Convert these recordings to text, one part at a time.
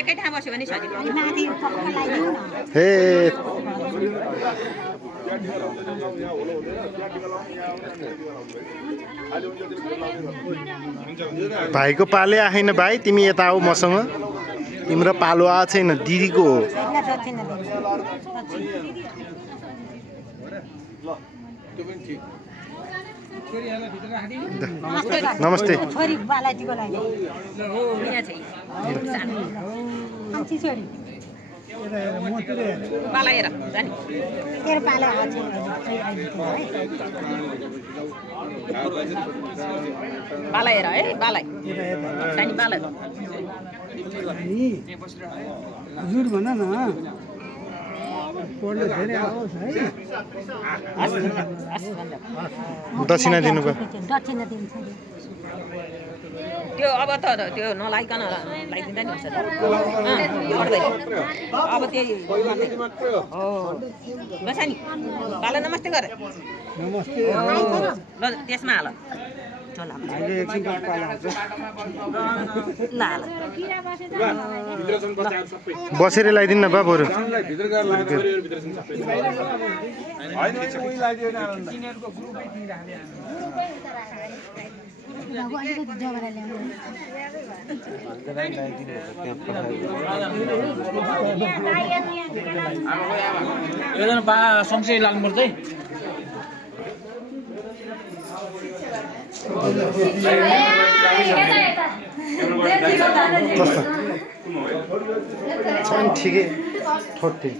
एकै ठाउँ बस्यो भने सजिलो हे भाइको पाले आएन भाइ तिमी यता आऊ मसँग तिम्रो पालो आएको छैन दिदीको हो नमस्ते बाला हेर है बाला सानी बाला हजुर भन न पढ्नु धेरै आओस् है दक्षिणा दिनुभयो त्यो अब त त्यो नलाइकन लाइदिँदा नि हुन्छ अब त्यही हो बसानी बाला नमस्ते गर नमस्ते ल त्यसमा हाल अहिले एकछिन पाला बसेर लगाइदिनु न बा बरु सँगै लालमोर चाहिँ ठिकै ठोट्टी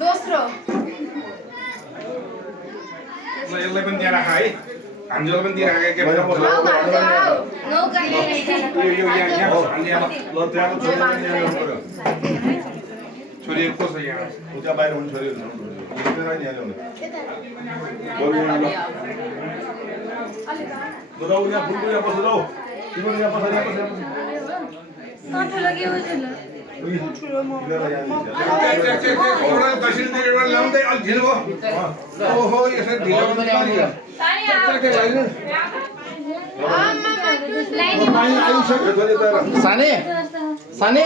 दोस्रो यसलाई पनि दिएर है हामीलाई पनि दिएर के भन्छ छोरीहरू को छ यहाँ उता बाहिर हुने छोरीहरू साने साने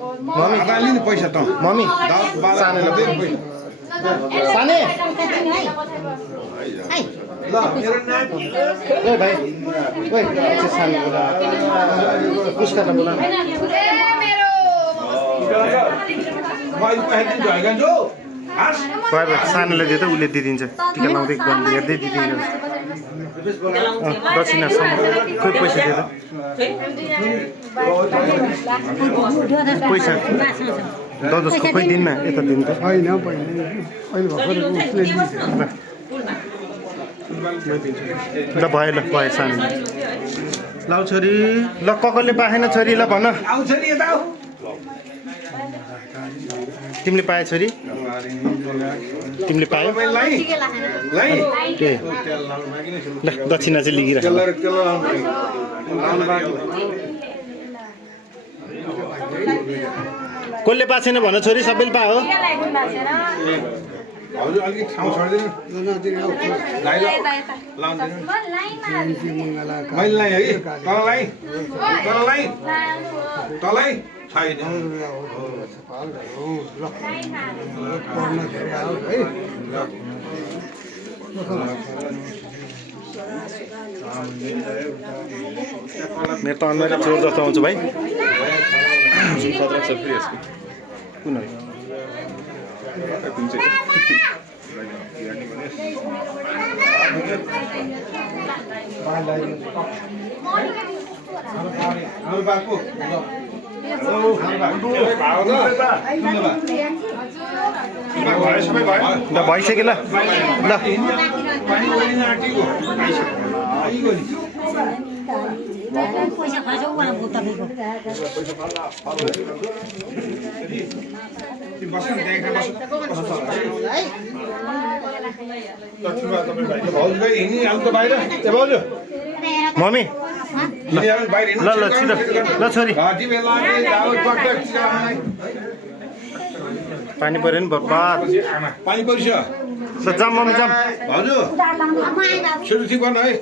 मम्मी लिनु पैसा त मम्मी सानेलाई साने ल मेरो नाति ए भाइ ओइ साने बोला उसका त बोला सानोले दियो त उसले दिइदिन्छ टिका लाउँदै गन्ध हेर्दै दिइदिन्छ दक्षिणासम्म खोइ पैसा दियो त पैसा दसको खोइ दिन्न यता दिनु त होइन अहिले भर्खर उसले ल भयो सानो ल छोरी ल कसले पाएन छोरी ल भन तिमीले पाए छोरी तिमीले पायो ल दक्षिणा चाहिँ लिगिराख कसले पाएको छैन भन छोरी सबैले पायो अलिकति ठाउँ छोडिदिनु मैले है तललाई तललाई तलै छैन मेरो त अनुहार चोर जस्तो आउँछ भाइ कुन हो भइसक्यो ल पैसा खर्च उहाँको तपाईँको भाउजू हिँड्ने हाल त बाहिर ए भाउजू मम्मी यिनीहरू बाहिर ल ल छिटो ल छोरी तिमीलाई दाउ पक्का चिकाउनलाई पानी पऱ्यो नि बर्बाद पानी परिछ ल जाम मम्मी जाम हजुर सुरु ठिक गर्नु है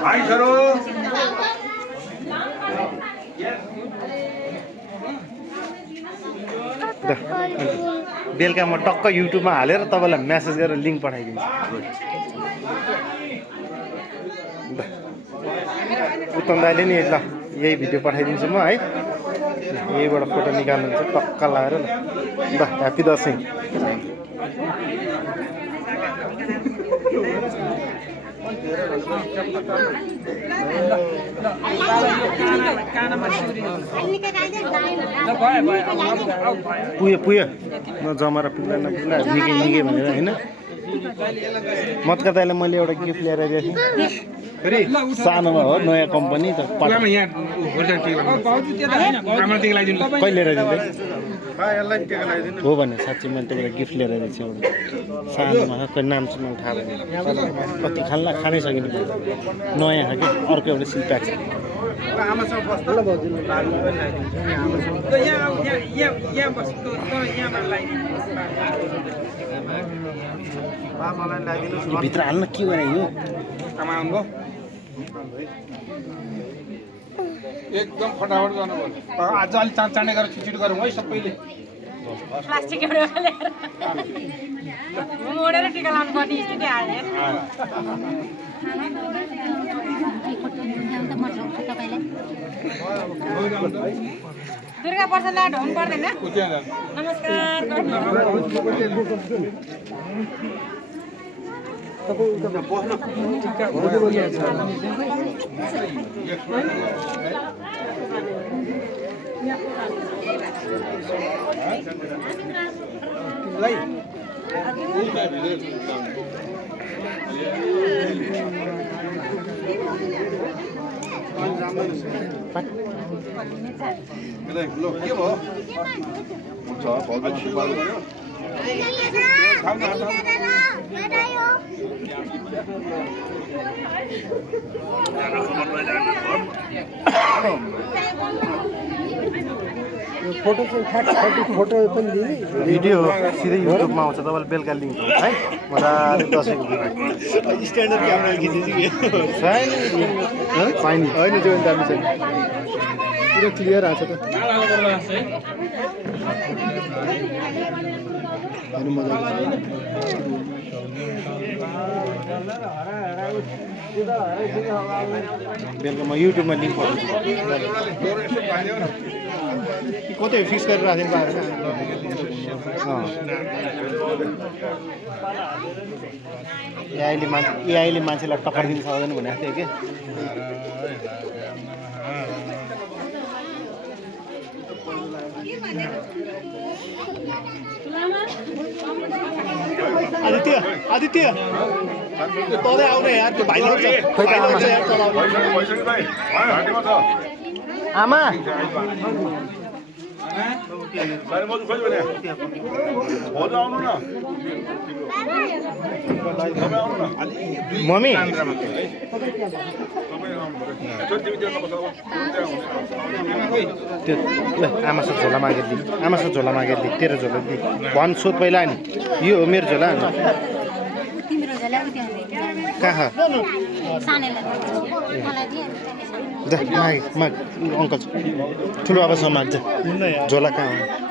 भाइ छोरो बेलुका म टक्क युट्युबमा हालेर तपाईँलाई मेसेज गरेर लिङ्क पठाइदिन्छु उत्तम दाइले नि ल यही भिडियो पठाइदिन्छु म है यहीबाट फोटो निकाल्नुहुन्छ टक्क लगाएर ल ह्याप्पी दसैँ पुग्यो न जमारा पुग्ला नपुग्ला निकै निकै भनेर होइन मतका दाइलाई मैले एउटा गिफ्ट ल्याएर दिएको थिएँ सानोमा हो नयाँ कम्पनी त कहिले ल्याएर दिँदै हो भने साँच्चै मैले तपाईँलाई गिफ्ट ल्याएर दिएको छु एउटा सानोमा खोइ नाम सुनाउ थाहा भएन कति खाल्ला खानै सकिने नयाँ खालको अर्को एउटा सिल प्याक छ भित्र हाल्न के गरे यो एकदम फटाफट गर्नुपर्छ आज अलिक चाँडै गरेर छिटो गरौँ है सबैले प्लास्टिक एउटा ल्याएर मोडेर टिका लाउनु पर्ने स्थिति आयो दुर्गा प्रसादलाई ढोउनु पर्दैन नमस्कार के भयो फोटो चाहिँ फोटो पनि दिने भिडियो सिधै युट्युबमा आउँछ तपाईँले बेलुका लिङ्क है मजाले दसैँको भिडियो स्ट्यान्डर्ड क्यामेरा खिचेछु छैन होइन त्यो दामी छैन पुरा क्लियर आएको छ त बेलुका म युट्युबमा लिङ्क पठाउँछु कतै फिक्स गरेर राखेको एआईले मान्छेलाई टक्कर दिन सक्दैन भनेको थियो कि आदित्य तँदै आउने यार त्यो भाइ आमा मम्मी त्यो आमासँग झोला मागेर दि आमासँग झोला मागेर दि तेरो झोला दि भन् सोध पहिला नि यो हो मेरो झोला कहाँ जा माग अङ्कल ठुलो आवाजमा माग्छ झोला कहाँ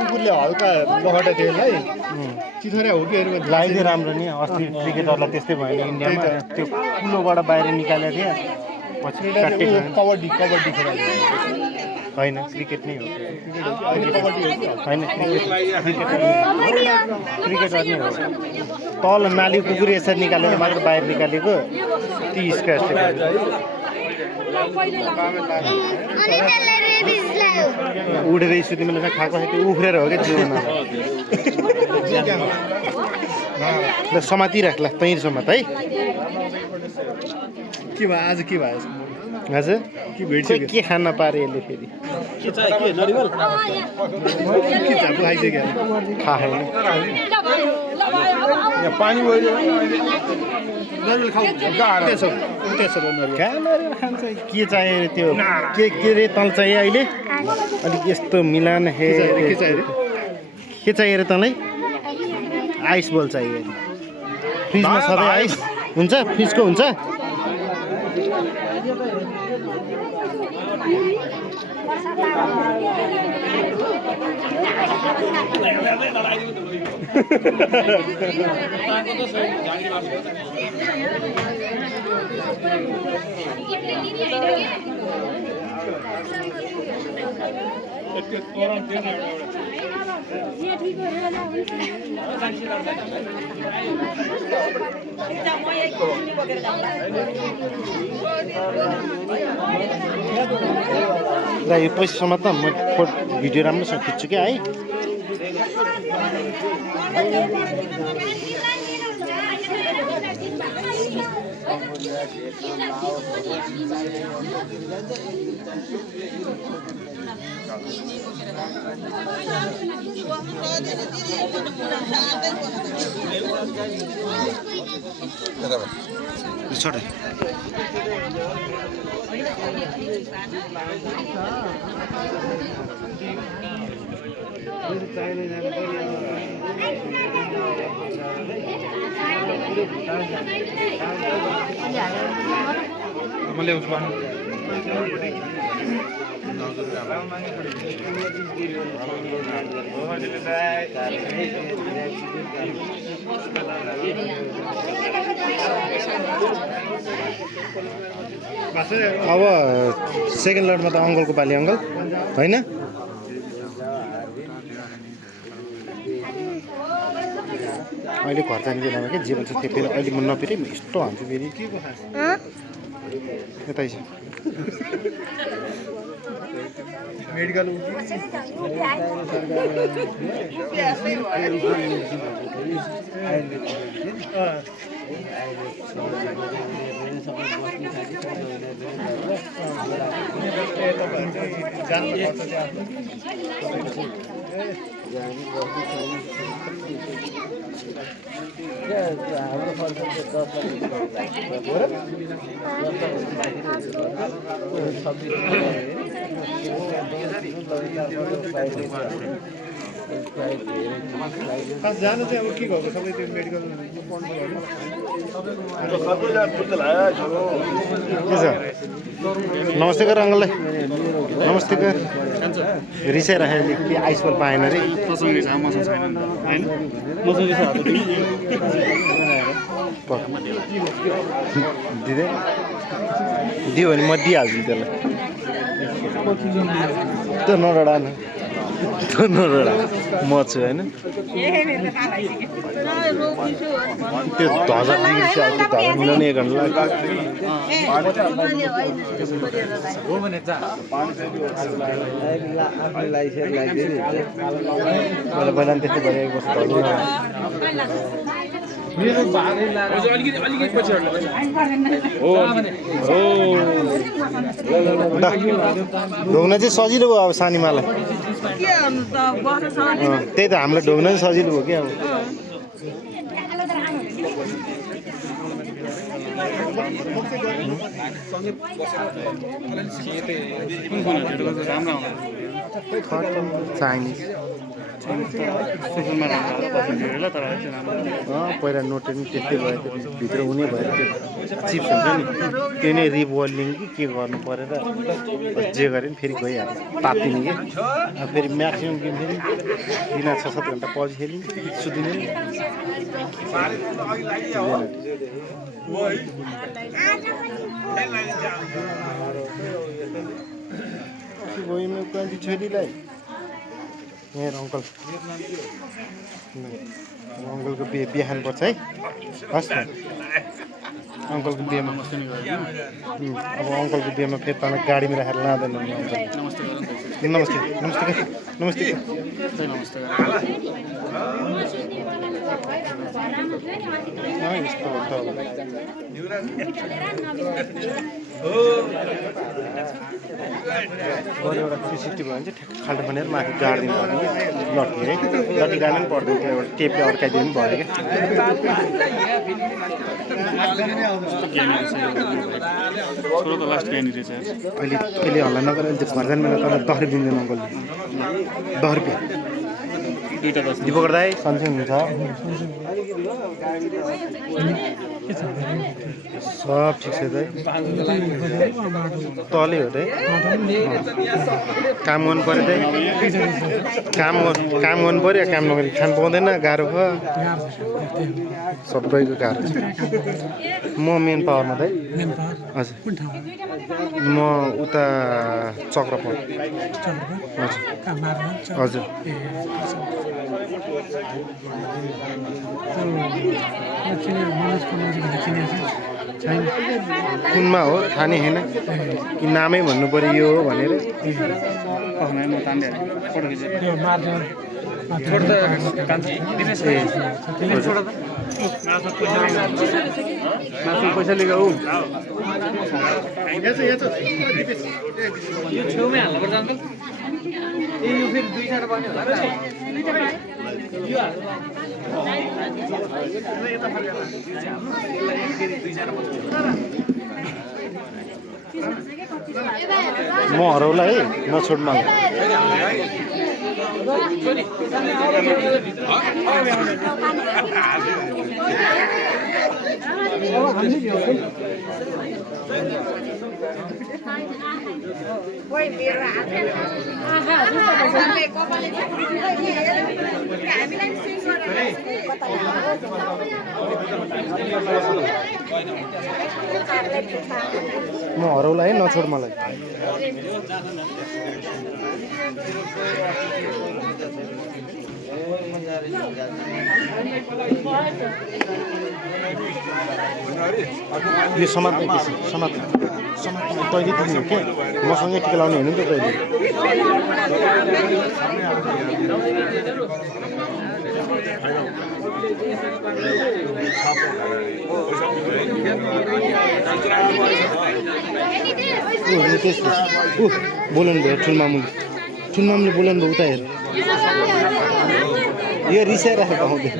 कुकुरले हल्का बगटा त्यसलाई चिथरा हो कि लगाइदिए राम्रो नि अस्ति क्रिकेटरलाई त्यस्तै भयो नि इन्डियामा त्यो कुलोबाट बाहिर निकालेको थियो पछि कबड्डी खेला होइन क्रिकेट नै हो होइन क्रिकेटर नै हो तल नाली कुकुर यसरी निकालेर मात्र बाहिर निकालेको ती स्क्र्याच उडेर स्थिति मैले खाएको त्यो उफ्रेर हो क्या जीवनमा ल समातिराख्ला तै समात है के भयो आज के भयो हजुर के भेट्छ के खान पारे यसले फेरि खाइसक्यो खाएन पानी खान्छ के चाहियो त्यो के रे तल चाहियो अहिले अलिक यस्तो मिलान हे के चाहियो रे तँलाई आइस बल चाहियो फ्रिजमा सधैँ आइस हुन्छ फ्रिजको हुन्छ र यो पैसासम्म त म भिडियो राम्रोसँग खिच्छु क्या है छोड मैले उसमा अब सेकेन्ड लडमा त अङ्कलको पालि अङ्कल होइन अहिले घर जाने बेलामा क्या जे भन्छ त्यो फेरि अहिले म नपिरे यस्तो हान्छु फेरि यतै छ मेडिकल जानु चाहिँ अब के भएको सबै त्यो मेडिकल पढ्नु के छ नमस्ते गर अङ्कललाई नमस्ते गर रिसाइराखेको के आइसफल पाएन अरे दिँदै दियो भने म दिइहाल्छु त्यसलाई त्यो नडरा त्यो नडरा म छु होइन त्यो धजा दिन्छ त्यो धजा मिलाउने 1 घन्टा लाग्छ पहिला त्यस्तै गरेको बस्छु मेरो भागै लाग्छ अलिकति पछि हो ढोग्न चाहिँ सजिलो भयो अब सानीमालाई त्यही त हामीलाई ढोग्न चाहिँ सजिलो भयो क्या अब चाइनिज पहिला नोटेन त्यस्तै भयो भित्र हुने भएर त्यो चिप्स हुन्छ नि त्यो नै रिबोल्डिङ कि के गर्नु परेर जे गरे पनि फेरि गइहाल्छ तात्तिने कि फेरि म्याक्सिमम् गेम फेरि दिन 6-7 घन्टा पछि खेल्ने सुतिने गइमे कान्छी छोरीलाई यहाँ अङ्कल अङ्कलको बिहान पर्छ है हस् न अङ्कलको बिहेमा अब अङ्कलको बिहेमा फेरि तपाईँ गाडीमा राखेर लाँदैन नमस्ते नमस्ते नमस्ते यस्तो हुन्छ एउटा 360 भयो भने चाहिँ ठ्याक्क खाल्टो खनेर माथि गाडिदिनु पर्ने लट्ठी है लट्ठी गाड्नु पनि पर्दैन त्यो एउटा टेपले अड्काइदिनु पनि भयो क्या अहिले हल्ला नगर अहिले घर जाने बेला तपाईँ 10 रुपियाँ दिँदैन अङ्कलले 10 रुपियाँ दिपक दाइ सन्चै हुनुहुन्छ सब ठिक छ दाइ तलै हो दाइ काम गर्नु पऱ्यो दाइ काम गर्नु पऱ्यो काम नगरी खानु पाउँदैन गाह्रो भयो सबैको गाह्रो छ म मेन पावरमा दाइ हजुर म उता चक्रपथ हजुर कुनमा हो थाहा नै छैन कि नामै भन्नु पऱ्यो यो हो भनेर पैसा लिएको हौ यो छेउमै हाल्नुपर्छ अङ्कल यो फेरि 2 जना बन्यो होला म हराउला है नछोड मलाई म हराउला है नछोड मलाई यो समात्ने समात्ने तैँले दिनु क्या मसँगै टिका लाउने होइन नि त तैँले बोलाउनु भयो ठुलमामुले बोलाउनु भयो उता हेर यो रिसाइराखेको आउँदैन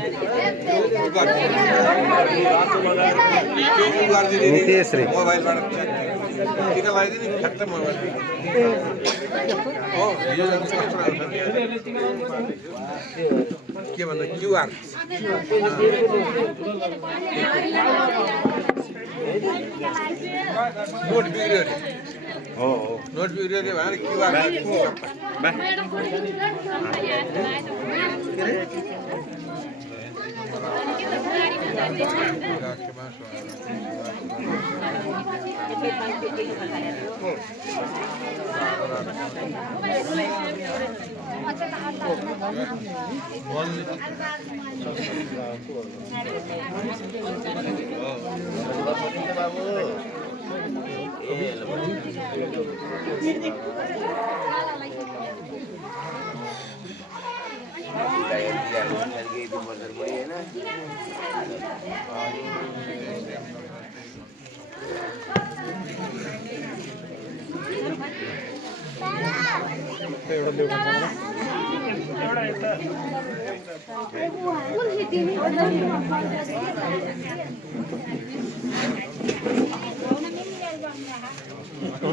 त्यसरी के भन्दा क्युआर नोट बिग्रियो हो नोट बिग्रियो भने क्युआर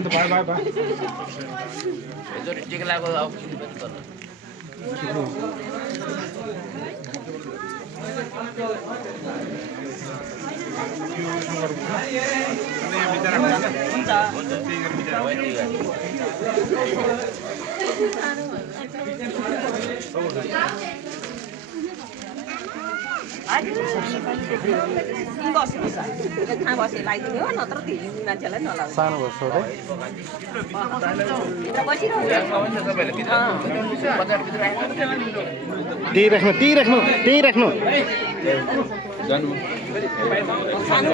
बाय बाय बाय टिका लागो थाहा बसे लगाइदिने हो नत्र धेरै मान्छेलाई नलाउ सानो वर्ष हो त्यही राख्नु त्यही राख्नु त्यही राख्नु सानो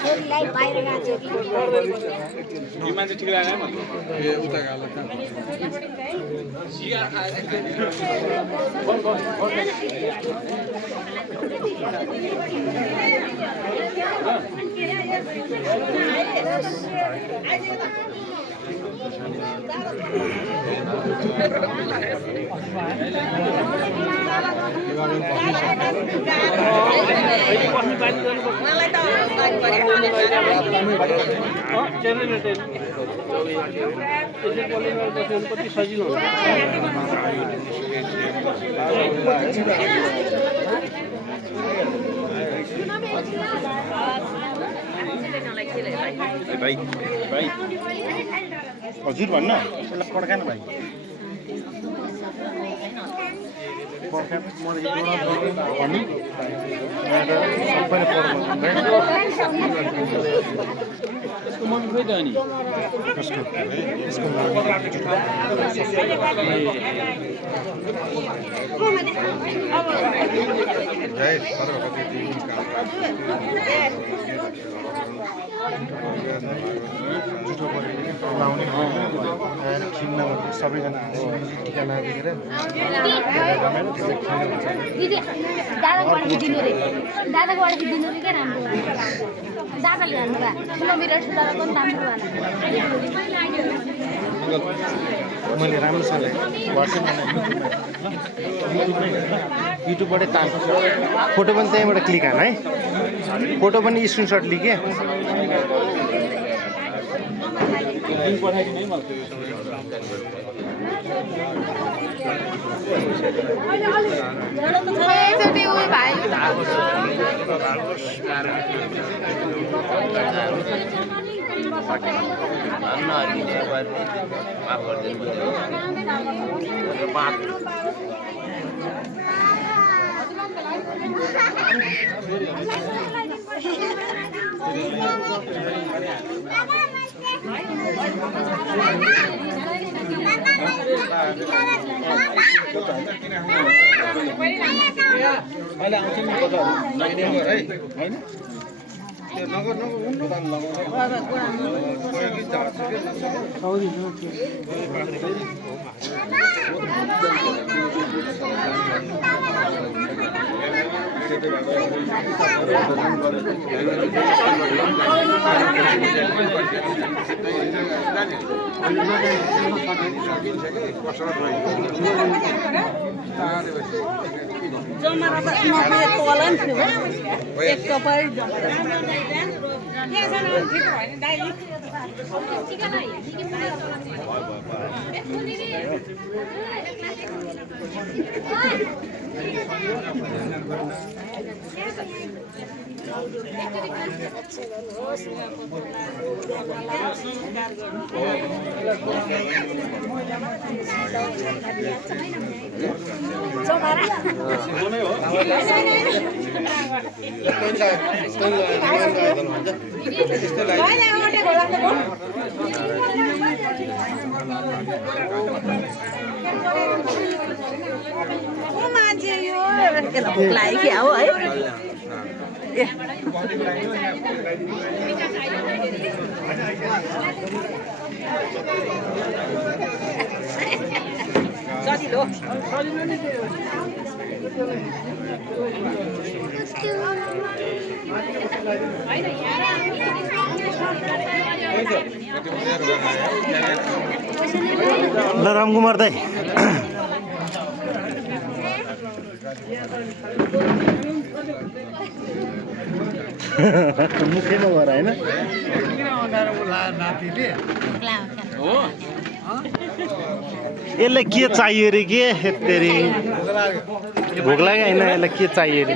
छोरीलाई बाहिर गएको यो मान्छे ठिक लाग्यो म ए उता गयो मलाई त सजिलो हजुर भन्न पड्कानु भाइ सबैजना टिका लगाएर दिदी दादाको अलिक दिनु रे दादाको अलिक दिनु रे के राम्रो दादाले भन्नु भा ठुलो मेरो दादाको पनि राम्रो भएन मैले राम्रोसँगले भर्सनमा युट्युबबाटै ताल्छु फोटो पनि त्यहीँबाट क्लिक हान है फोटो पनि स्क्रिनसट लिएँ भोक लाग्यो क्या हो है सजिलो होइन ल रामकुमार दाइ मुखैमा गएर होइन यसलाई के चाहियो अरे के तेरि भोक लाग्यो होइन यसलाई के चाहियो अरे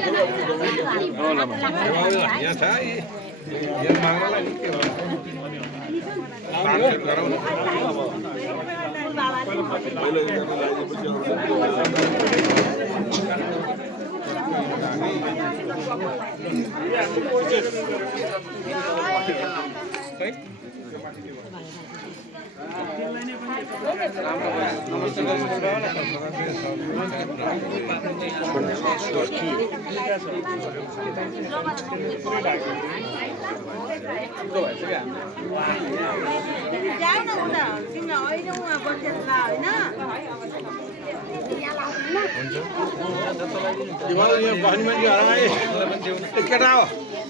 केटा हो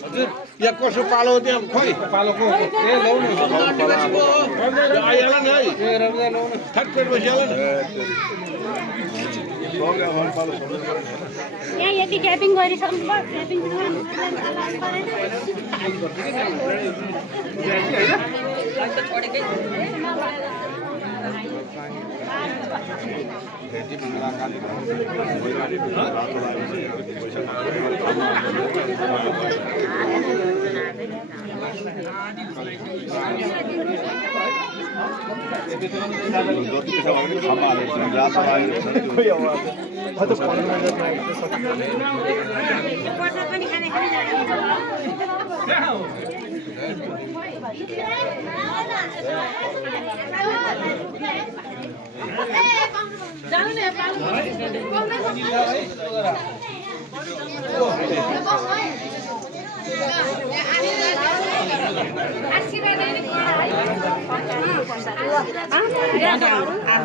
हजुर यहाँ कसो पालो त्यहाँ खोइ पालोको आइहाल्छ नि है ठ्याक्कै बसिहाल्छ नि यहाँ यति क्यापिङ गरिसक्नु भयो क्यापिङ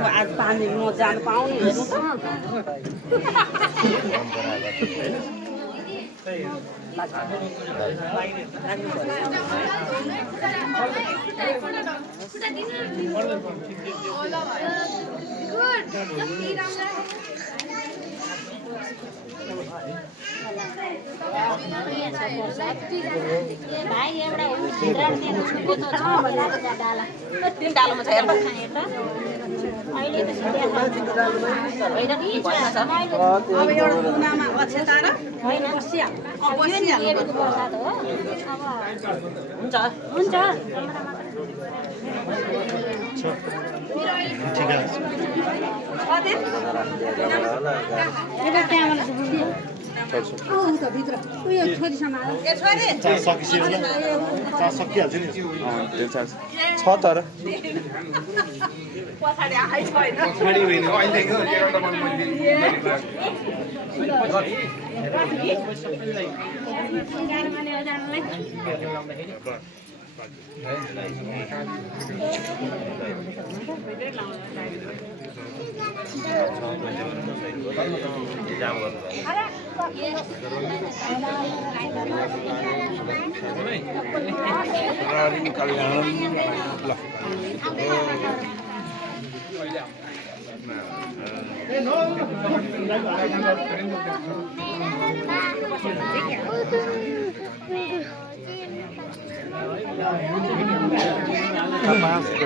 आज पानी म जानु पाउने हेर्नु भाइ एउटा तीन डालोमा छ हेर्नु अहिले त अब एउटा कुनामा अक्षता र होइन बसिहाल्नु प्रसाद हो हुन्छ हुन्छ यता त्यहाँबाट भित्र उयो छोरी समाज सकिहाल्छ नि छ तर पछाडि आइ छैन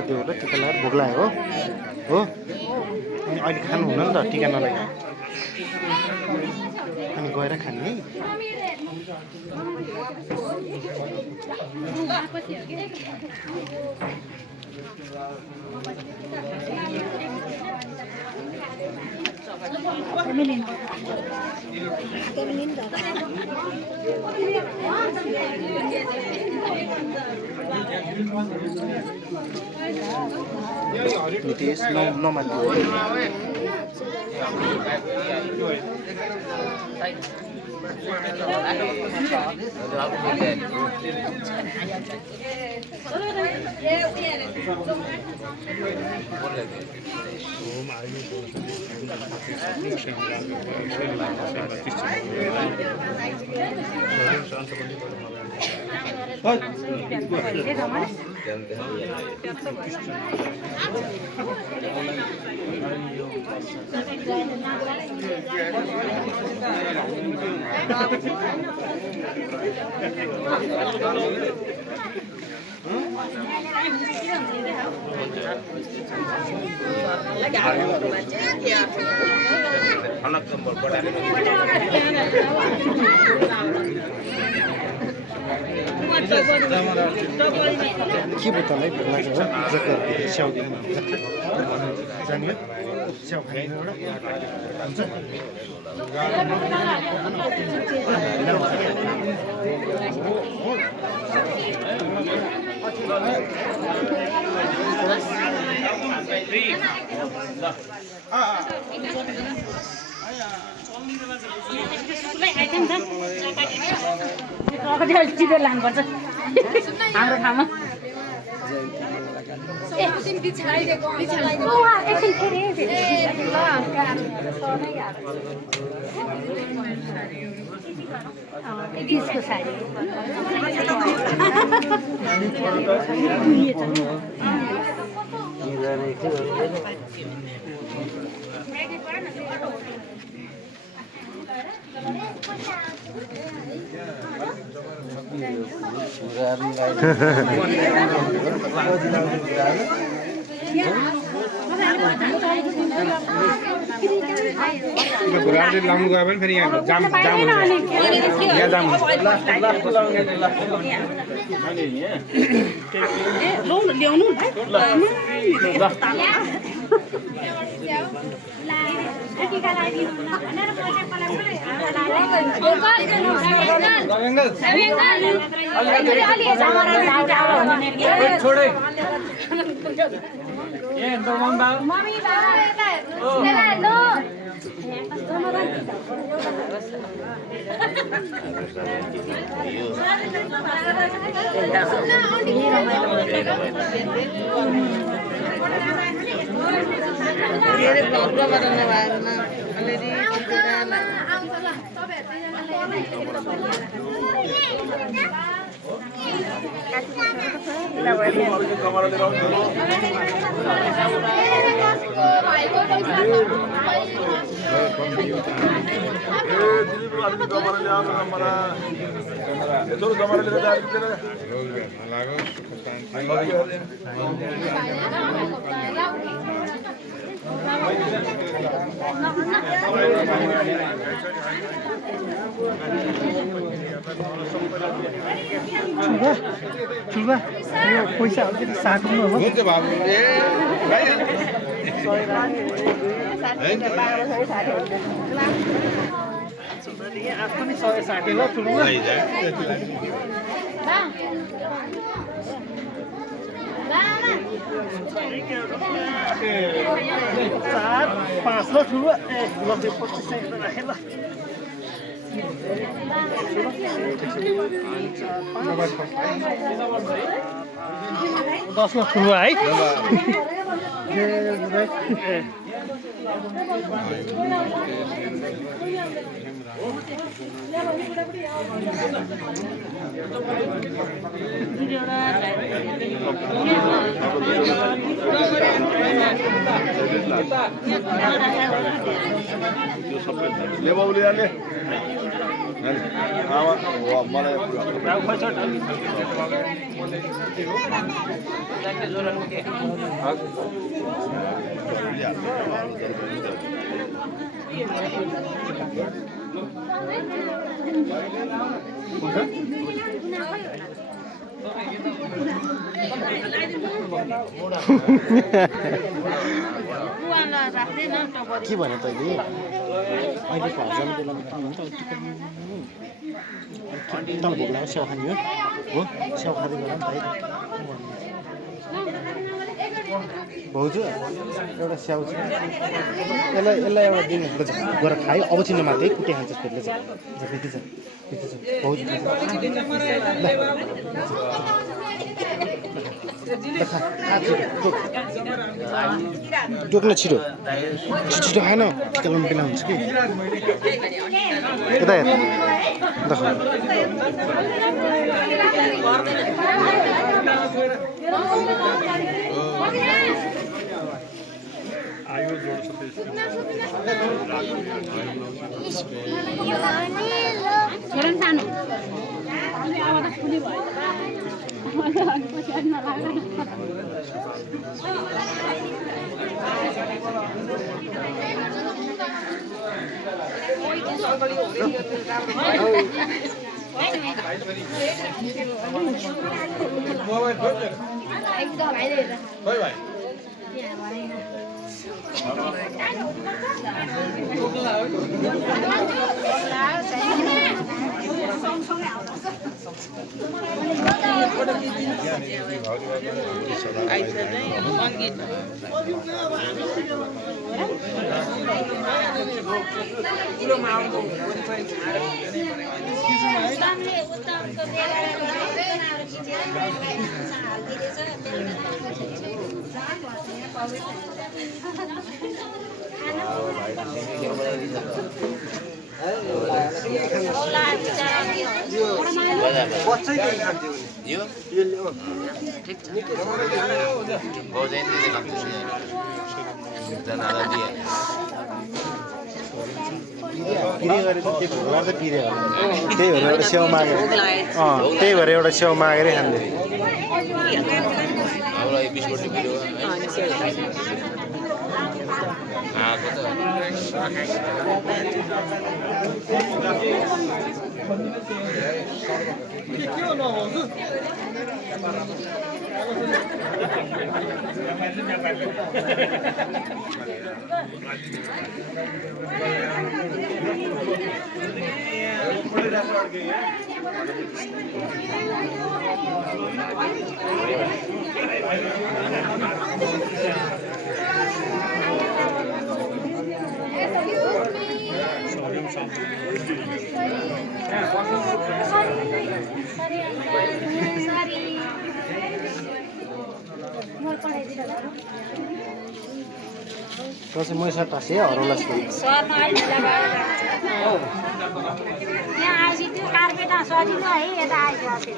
त्यो हो र टिका लगाएर भोक लाग्यो हो अनि अहिले खानु हुन नि त टिका नलाग्यो अनि गएर खाने है नितेश नमान्नु के बोतलै लाग्यो हो जकर स्याउ जानियो स्याउ खाने एउटा हुन्छ चितो लानुपर्छ हाम्रो ठाउँमा एकछिन बिचको साडी घुराले लाउनु गयो भने फेरि यहाँ जाम यहाँ जाम ल्याउनु चुल्बा यो पैसा अलिकति साट्नु हो हुन्छ बाबु पनि 160 हो चुल्बा 4-5 ल चुल्बा 90-25 राखेँ ल 10 लाख चुल्बा है के भने तैँले अहिलेको हजारको बेलामा के भन्छ तल भोक लाग्यो स्याउ खाने हो स्याउ खाँदै गएर पनि भाउजू एउटा स्याउ छ यसलाई एउटा दिनु गएर खायो अब चिन्नु मात्रै कुटे खान्छ फेरि भाउजू खा टोक्न छिटो छिटो खाएन टिका लाउनु बेला हुन्छ कि यता हेर देखो छोडन सानो त्यही भएर एउटा स्याउ मागेर त्यही भएर एउटा स्याउ मागेरै खाँदै पछि मै सटासे हरौला जस्तो यहाँ आएपछि त्यो कार्पेटमा सजिलो है यता आइसक्यो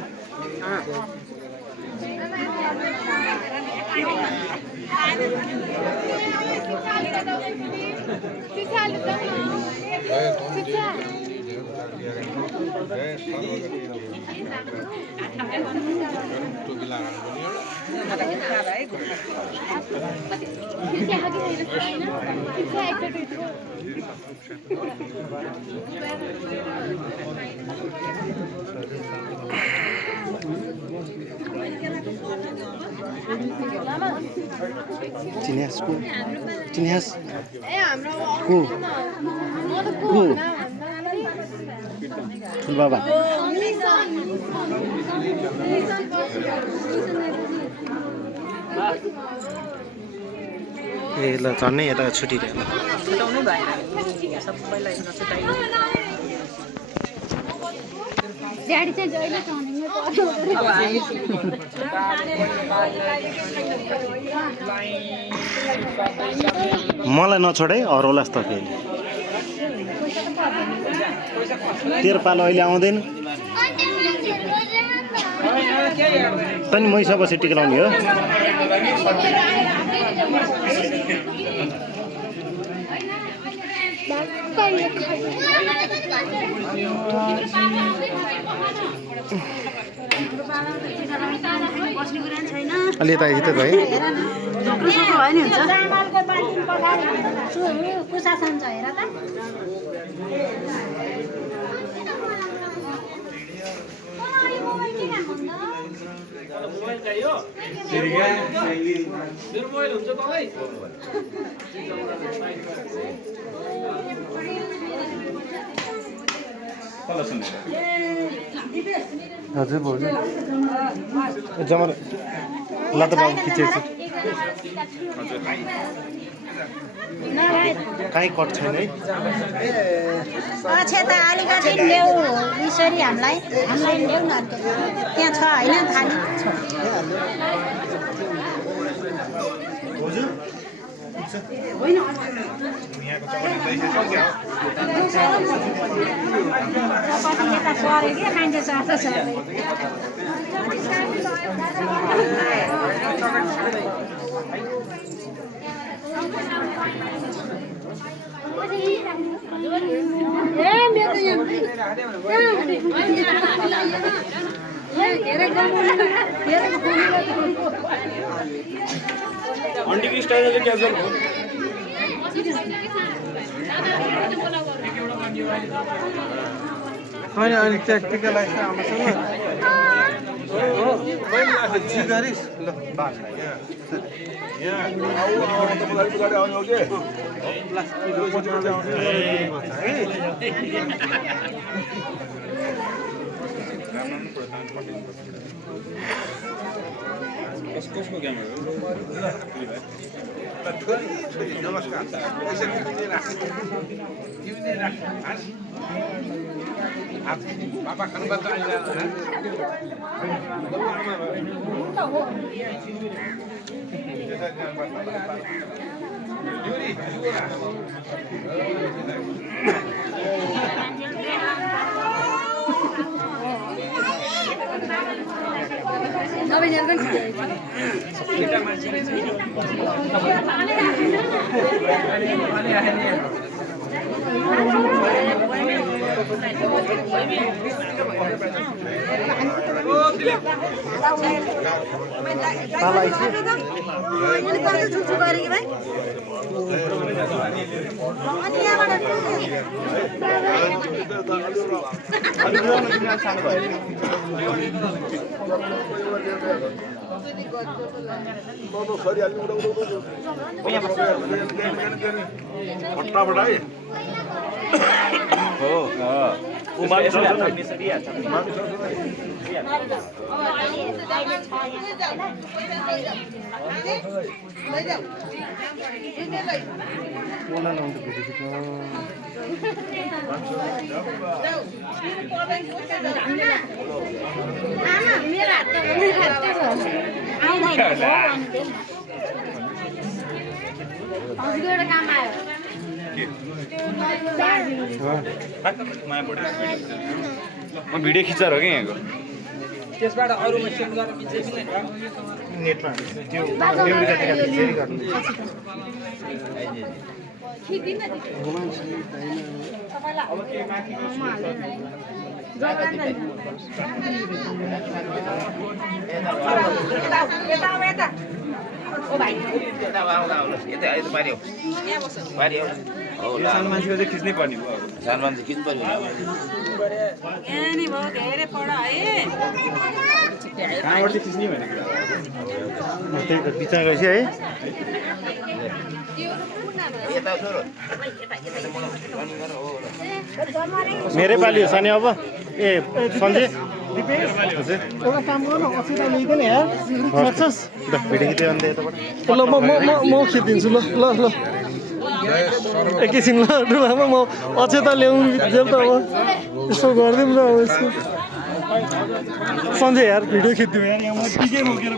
चिन्यास को चिन्यास को बाबा ए ल झन्नै यता छुटिरह्यो छुटाउनै भएन सबैलाई नछुटाइयो ड्याडी चाहिँ जहिले चढ्नै मलाई नछोडै हरौला जस्तो फेरि तेरो पालो अहिले आउँदैन तनी मैसा बसी टिका लाउने हो अलि यता हिँड्दै भाइ कुसा खान्छ हेर त मोबाइल चाहियो मेरो मोबाइल हुन्छ तपाईँ हजुर भाउजू जमा ल त बाबु खिचेछु काहीँ कट छैन है अक्षता अलिकति ल्याऊ यसरी हामीलाई ल्याउ न त्यहाँ छ होइन खाली अंडी की स्टाइल है कैजुअल हो होइन अनि ट्याक्टिकल लाइफ आउँछ न जी गरिस् ल बास कसको क्यामेरा पापा खानु म भिडियो खिचेर हो कि यहाँको त्यसबाट अरूमा सेन्ड गरेर पिछे नेटमा त्यो मेमोरी कार्ड फेरि गर्नु सानो मान्छेको चाहिँ खिच्नै पर्ने भयो सानो मान्छे किन पर्ने कहाँबाट चाहिँ खिच्ने भन्ने कुरा त्यही त बिचा गएपछि है मेरै पालि हो सानी अब ए सन्जय एउटा काम गर्नु असिता ल्याइदिने यार सक्छस् भिडियो खिच्दै अन्त यताबाट ल म खिचिदिन्छु ल ल ल एकैछिन ल डुबामा म अक्षता ल्याउनु बित्थेल त अब यसो गरिदिउँ ल अब यसको सन्जय यार भिडियो खिच्दिउँ यार यहाँ म टिकै बोकेर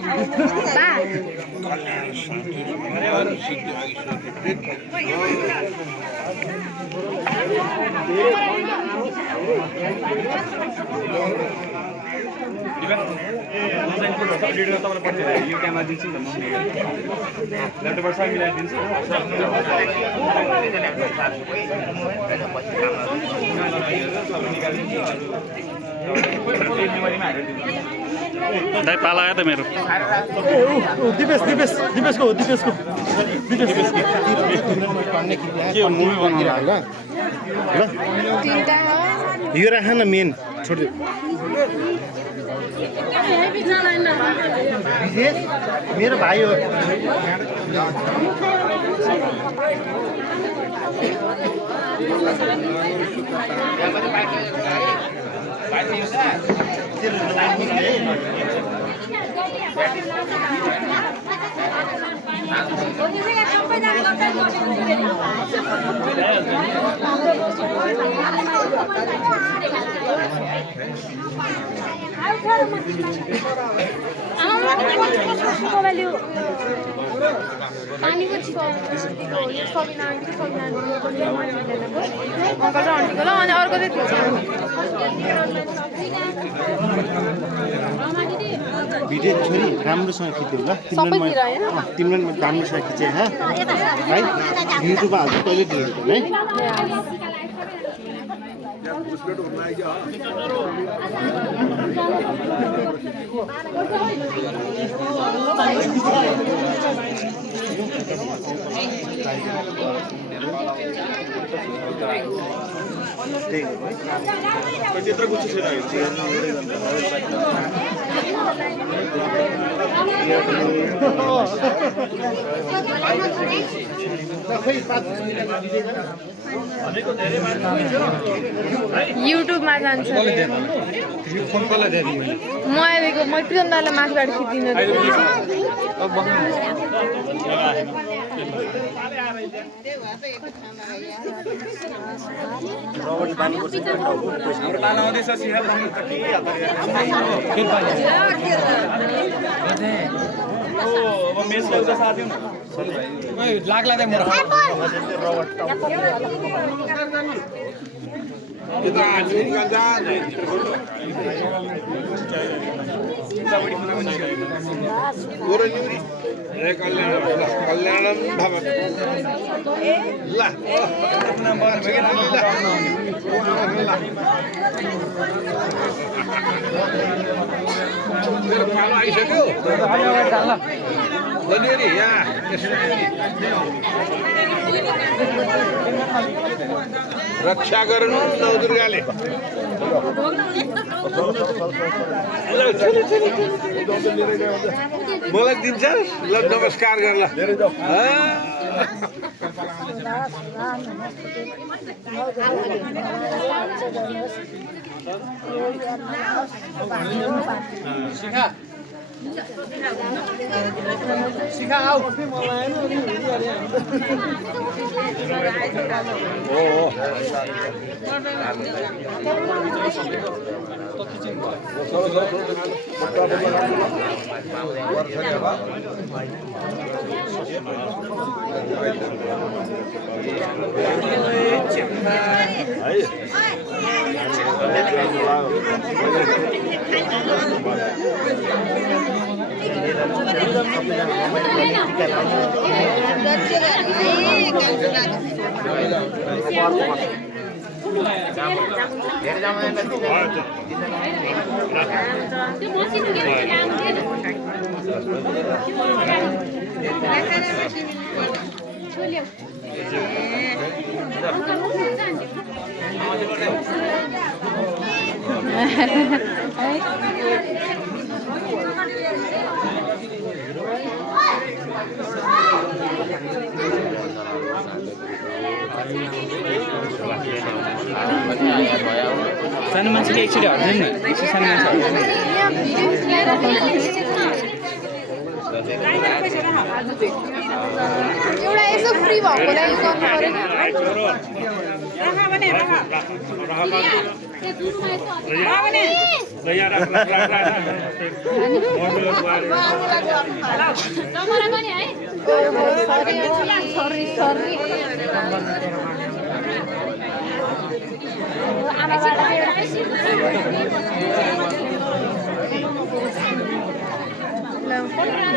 तपाईँलाई पठाइदिएर यो क्यामेरा दिन्छु नि त म ल्यापटपबाट सबै मिलाएर दिन्छु दाइ पाला आयो त मेरो दिपेशको हो दिपेशको के हो मुभी बनाउनु ल यो राख न मेन छोडिदियो मेरो भाइ हो मोबाइल पानीको छिटो यो सबिना आन्टीको अङ्कल र आन्टीको ल अनि अर्को चाहिँ भिडियो छोरी राम्रोसँग खिच्यौ ल तिम्रो राम्रोसँग खिचे है युट्युबमा हाल्छ कहिले डिलिट गर्ने है युट्युबमा जान्छ म आएको म प्रियन्दालाई माथिबाट खिचिदिनु लाग्ला कल्याणम भवतु ल मेरो पालो आइसक्यो लनेरी यहाँ रक्षा गर्नु नवदुर्गाले मलाई दिन्छ ल नमस्कार गर ल शिखा आऊ सानो मान्छेले एकचोटि हट्दैन नि सानो मान्छे एउटा यसो फ्री भएकोलाई गर्नु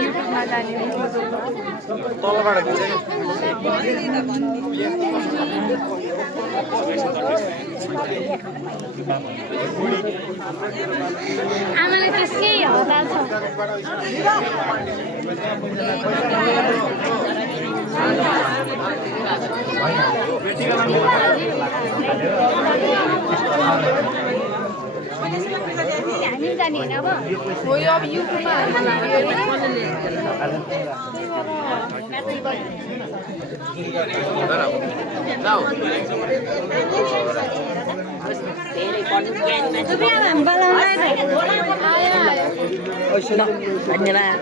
युट्युबमा जाने आमाले त्यसकै हतार छ हामी जाने होइन अब हो यो अब युट्युबमा धन्यवाद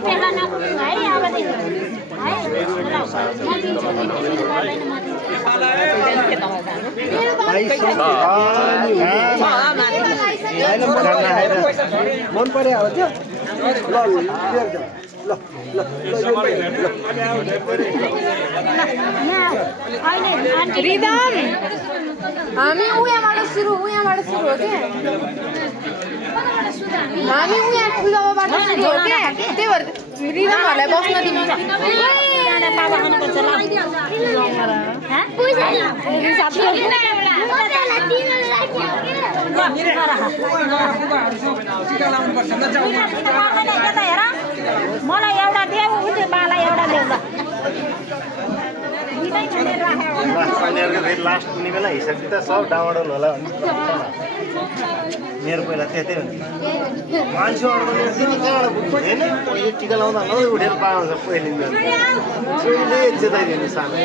पेला नपुग्नु है अबदेखि है ल म दिन्छु नि गर्दैन म मन पर्यो अब त्यो रिदम हामी उयाबाट सुरु हो के हामी उया ठुलोबाट सुरु हो के त्यही भएर रिदमहरूलाई बस्न दिनु मलाई एउटा देऊ उठे बाला एउटा देऊ ल लास्ट कुनै बेला हिसाब किताब सब डाउनलोड होला मेरो पहिला त्यतै हुन्छ मान्छे होइन यो टिका लाउँदा उठेर पाउँछ पहिले चेताइदिनु सानो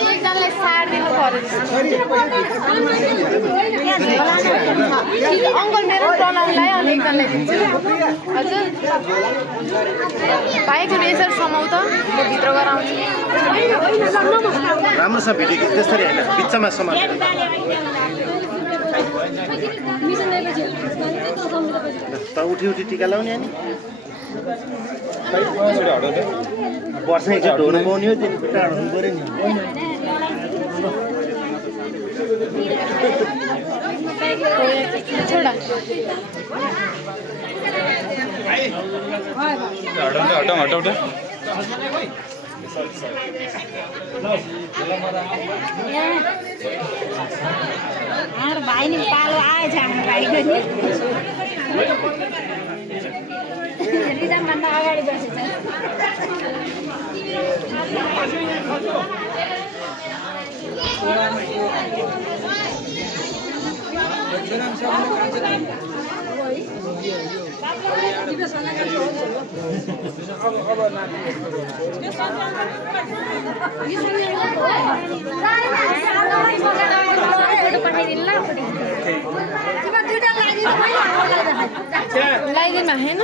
एकजनालाई सार दिनु पर्यो अङ्कल मेरो प्रणामलाई अनि एकजनालाई दिन्छु हजुर भाइको यसरी समाउ त म भित्र गराउँछु राम्रोसँग भेटेको त्यसरी होइन बिचमा समान त उठी टिका लाउने अनि वर्ष एकचोटि ढोग्नु पाउने हो त्यो टाढो हुनु पऱ्यो हटाऊ हटाऊ भाइ नि पालो आएछ हाम्रो भाइको नि रिदमभन्दा अगाडि बसेछ लगाइदिनु होइन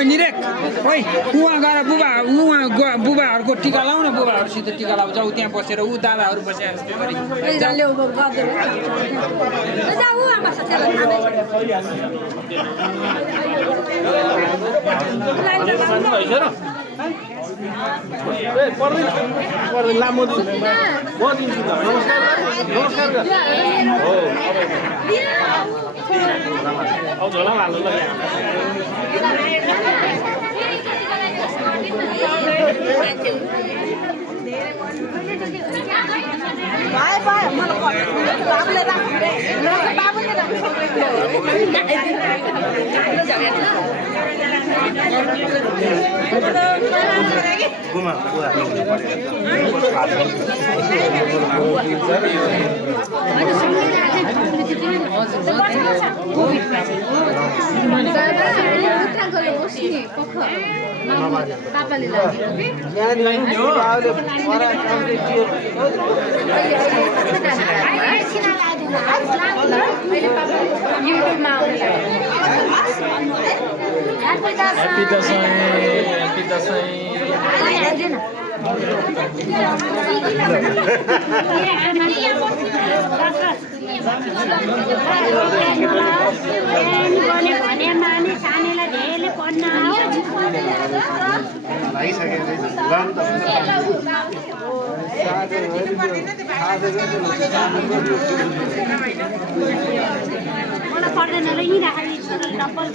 निरेक ओइ उहाँ गएर बुबाहरूको टिका लाउ न बुबाहरूसित टिका लाउ जाऊ त्यहाँ बसेर ऊ दादाहरू बसे जस्तै गरी लामो म दिन्छु त नमस्कार हो झोला हाल्नु ल गुमा युट्युबमा मलाई पर्दैन र यहीँ राखेर छोराले डब्बल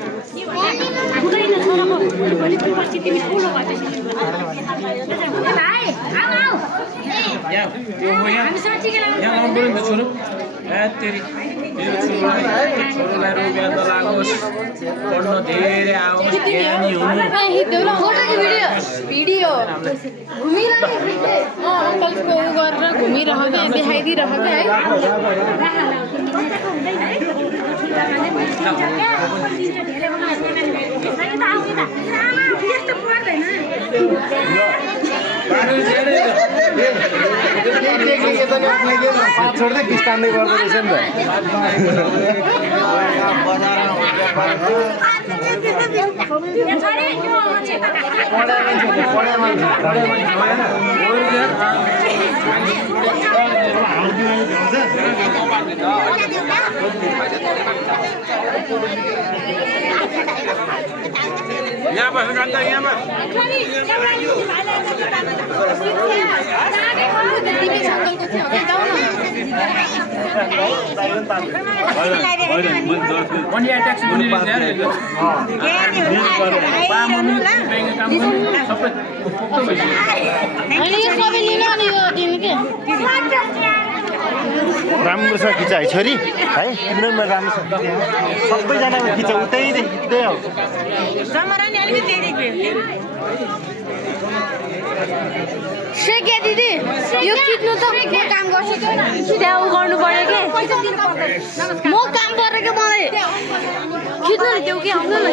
हुँदैन छोराको भोलि पछि तिमी ठुलो भएपछि भाइ आऊ हामीसँग टिका लाउनु छोरोलाई रोगेर त लागोस् पढ्न धेरै आओस् ज्ञानी हुनु भिडियो घुमिरहेको अङ्कलको उ गरेर घुमिरहेको देखाइदिइरहेको है यस्तो पर्दैन छोड्दै किस्तान्दै गर्दो रहेछ नि यहाँ बस गन्दा यहाँ बस वन्डिया ट्याक्स पनि राम्रो छ खिचाइ छोरी है एकदमै राम्रो छ सबैजनाको खिचा उतैदेखि उतै हो के दिदी यो खिच्नु त म काम गर्छु त्यहाँ उ गर्नु पर्यो के म काम पर्यो के मलाई खिच्नु न त्यो के आउँदैन